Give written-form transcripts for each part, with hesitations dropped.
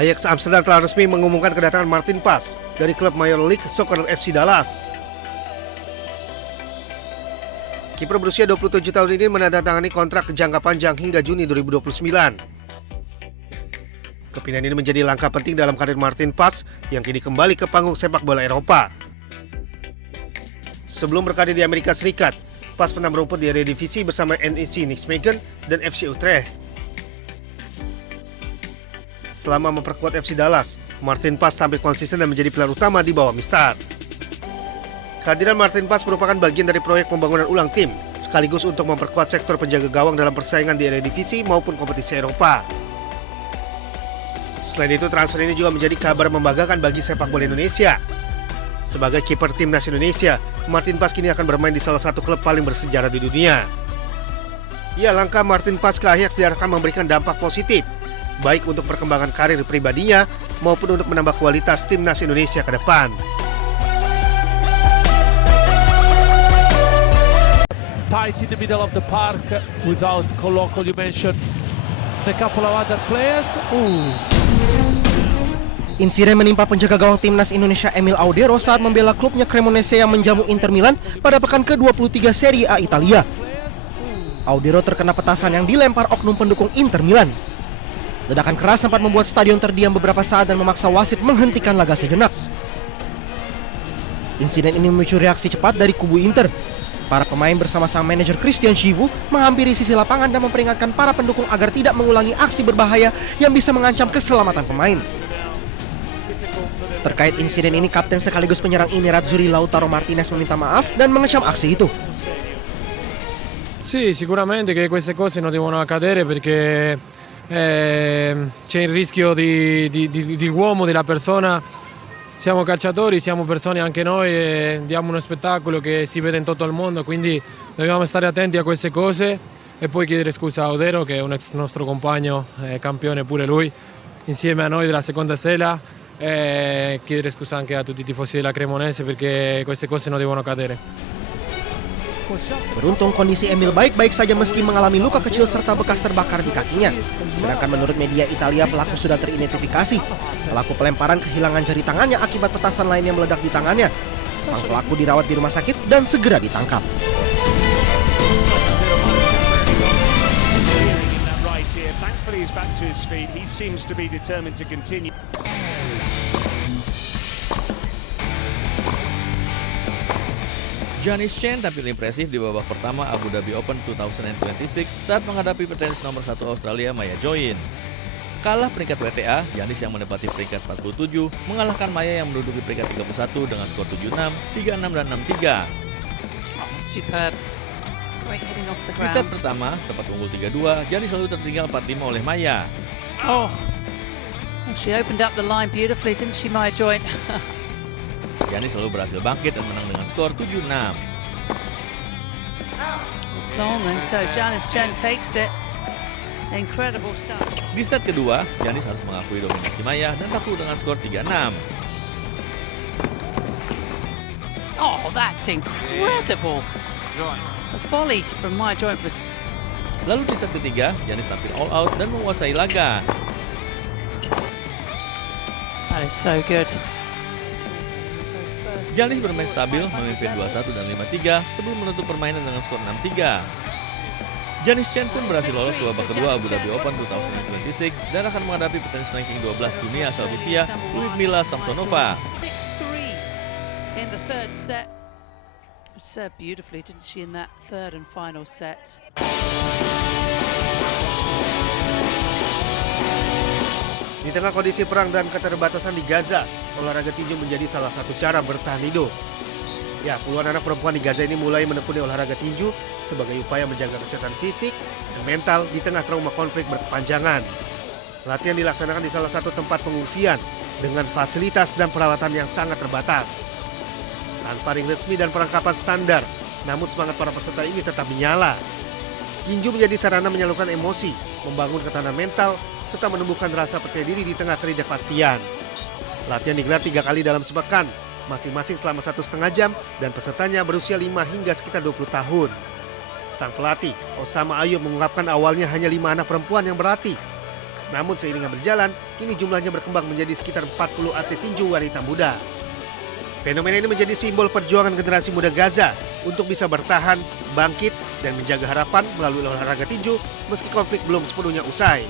Ajax Amsterdam telah resmi mengumumkan kedatangan Martin Paz dari klub Major League Soccer FC Dallas. Kiper berusia 27 tahun ini menandatangani kontrak jangka panjang hingga Juni 2029. Kepindahan ini menjadi langkah penting dalam karir Martin Paz yang kini kembali ke panggung sepak bola Eropa. Sebelum berkarir di Amerika Serikat, Paz pernah merumput di Eredivisie bersama NEC Nijmegen dan FC Utrecht. Selama memperkuat FC Dallas, Martin Paz tampil konsisten dan menjadi pilar utama di bawah Mistar. Kehadiran Martin Paz merupakan bagian dari proyek pembangunan ulang tim, sekaligus untuk memperkuat sektor penjaga gawang dalam persaingan di Eredivisie maupun kompetisi Eropa. Selain itu, transfer ini juga menjadi kabar membanggakan bagi sepak bola Indonesia. Sebagai kiper timnas Indonesia, Martin Paz kini akan bermain di salah satu klub paling bersejarah di dunia. Ya, langkah Martin Paz ke Ajax diharapkan memberikan dampak positif, baik untuk perkembangan karir pribadinya maupun untuk menambah kualitas timnas Indonesia ke depan. Tight in the middle of the park without Koloko, you mentioned a couple of other players. Insiden menimpa penjaga gawang timnas Indonesia Emil Audero saat membela klubnya Cremonese yang menjamu Inter Milan pada pekan ke-23 Serie A Italia. Audero terkena petasan yang dilempar oknum pendukung Inter Milan. Ledakan keras sempat membuat stadion terdiam beberapa saat dan memaksa wasit menghentikan laga sejenak. Insiden ini memicu reaksi cepat dari kubu Inter. Para pemain bersama sang manajer Christian Chivu menghampiri sisi lapangan dan memperingatkan para pendukung agar tidak mengulangi aksi berbahaya yang bisa mengancam keselamatan pemain. Terkait insiden ini, kapten sekaligus penyerang Nerazzurri Lautaro Martinez meminta maaf dan mengecam aksi itu. Sì, sicuramente che queste cose non devono accadere perché c'è il rischio di uomo, della persona. Siamo calciatori, siamo persone anche noi e diamo uno spettacolo che si vede in tutto il mondo, quindi dobbiamo stare attenti a queste cose e poi chiedere scusa a Audero, che è un ex nostro compagno, campione pure lui, insieme a noi della seconda sella, e chiedere scusa anche a tutti i tifosi della Cremonese perché queste cose non devono accadere. Beruntung kondisi Emil baik-baik saja meski mengalami luka kecil serta bekas terbakar di kakinya. Sedangkan menurut media Italia, pelaku sudah teridentifikasi. Pelaku pelemparan kehilangan jari tangannya akibat petasan lain yang meledak di tangannya. Sang pelaku dirawat di rumah sakit dan segera ditangkap. Giannis Chen tampil impresif di babak pertama Abu Dhabi Open 2026 saat menghadapi petenis nomor 1 Australia Maya Join. Kalah peringkat WTA, Giannis yang menempati peringkat 47 mengalahkan Maya yang menduduki peringkat 31 dengan skor 7-6, 3-6 dan 6-3. Superb. Great hitting off the Di set ground. pertama, sempat unggul 3-2, Giannis lalu tertinggal 4-5 oleh Maya. Oh, she opened up the line beautifully, didn't she, Maya Joint? Giannis lalu berhasil bangkit dan menang dengan skor 7-6. It's long, and so Giannis Chen takes it. Incredible start. Di set kedua, Giannis harus mengakui dominasi Maya dan takluk dengan skor 3-6. Oh, that's incredible. The volley from Maya Joint was... Lalu di set ketiga, Giannis tampil all out dan menguasai laga. That is so good. Giannis bermain stabil, memimpin 2-1 dan 5-3 sebelum menutup permainan dengan skor 6-3. Giannis Chen pun berhasil lolos ke babak kedua Abu Dhabi Open 2026 dan akan menghadapi petenis ranking 12 dunia asal Rusia, Lyudmila Samsonova. 6-3 in the third set. Served beautifully, didn't she, in that third and final set? Di tengah kondisi perang dan keterbatasan di Gaza, olahraga tinju menjadi salah satu cara bertahan hidup. Ya, puluhan anak perempuan di Gaza ini mulai menekuni olahraga tinju sebagai upaya menjaga kesehatan fisik dan mental di tengah trauma konflik berkepanjangan. Latihan dilaksanakan di salah satu tempat pengungsian dengan fasilitas dan peralatan yang sangat terbatas. Tanpa ring resmi dan perlengkapan standar, namun semangat para peserta ini tetap menyala. Tinju menjadi sarana menyalurkan emosi, membangun ketahanan mental, serta menumbuhkan rasa percaya diri di tengah ketidakpastian. Latihan digelar 3 kali dalam sepekan, masing-masing selama 1,5 jam, dan pesertanya berusia 5 hingga sekitar 20 tahun. Sang pelatih, Osama Ayub, mengungkapkan awalnya hanya 5 anak perempuan yang berlatih. Namun seiring berjalan, kini jumlahnya berkembang menjadi sekitar 40 atlet tinju wanita muda. Fenomena ini menjadi simbol perjuangan generasi muda Gaza untuk bisa bertahan, bangkit, dan menjaga harapan melalui olahraga tinju meski konflik belum sepenuhnya usai.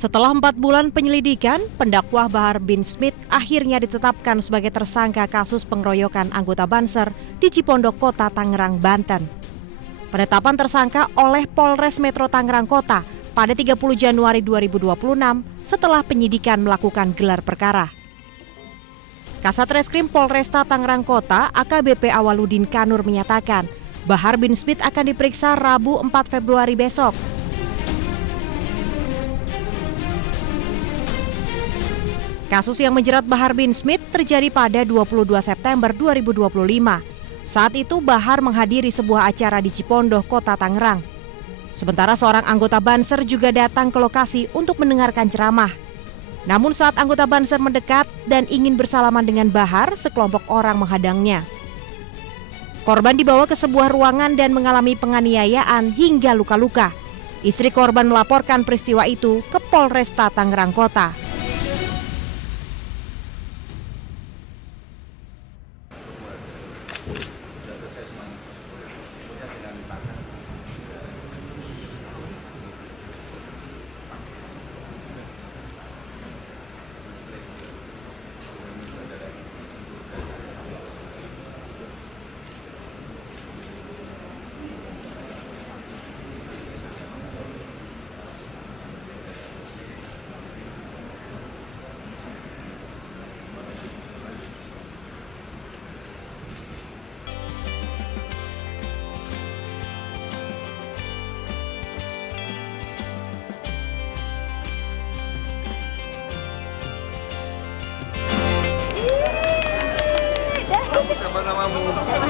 Setelah 4 bulan penyelidikan, pendakwah Bahar bin Smith akhirnya ditetapkan sebagai tersangka kasus pengeroyokan anggota Banser di Cipondok Kota, Tangerang, Banten. Penetapan tersangka oleh Polres Metro Tangerang Kota pada 30 Januari 2026 setelah penyidikan melakukan gelar perkara. Kasat Reskrim Polresta Tangerang Kota AKBP Awaludin Kanur menyatakan Bahar bin Smith akan diperiksa Rabu 4 Februari besok. Kasus yang menjerat Bahar bin Smith terjadi pada 22 September 2025. Saat itu Bahar menghadiri sebuah acara di Cipondok, Kota Tangerang. Sementara seorang anggota Banser juga datang ke lokasi untuk mendengarkan ceramah. Namun saat anggota Banser mendekat dan ingin bersalaman dengan Bahar, sekelompok orang menghadangnya. Korban dibawa ke sebuah ruangan dan mengalami penganiayaan hingga luka-luka. Istri korban melaporkan peristiwa itu ke Polresta Tangerang Kota. Apa namamu?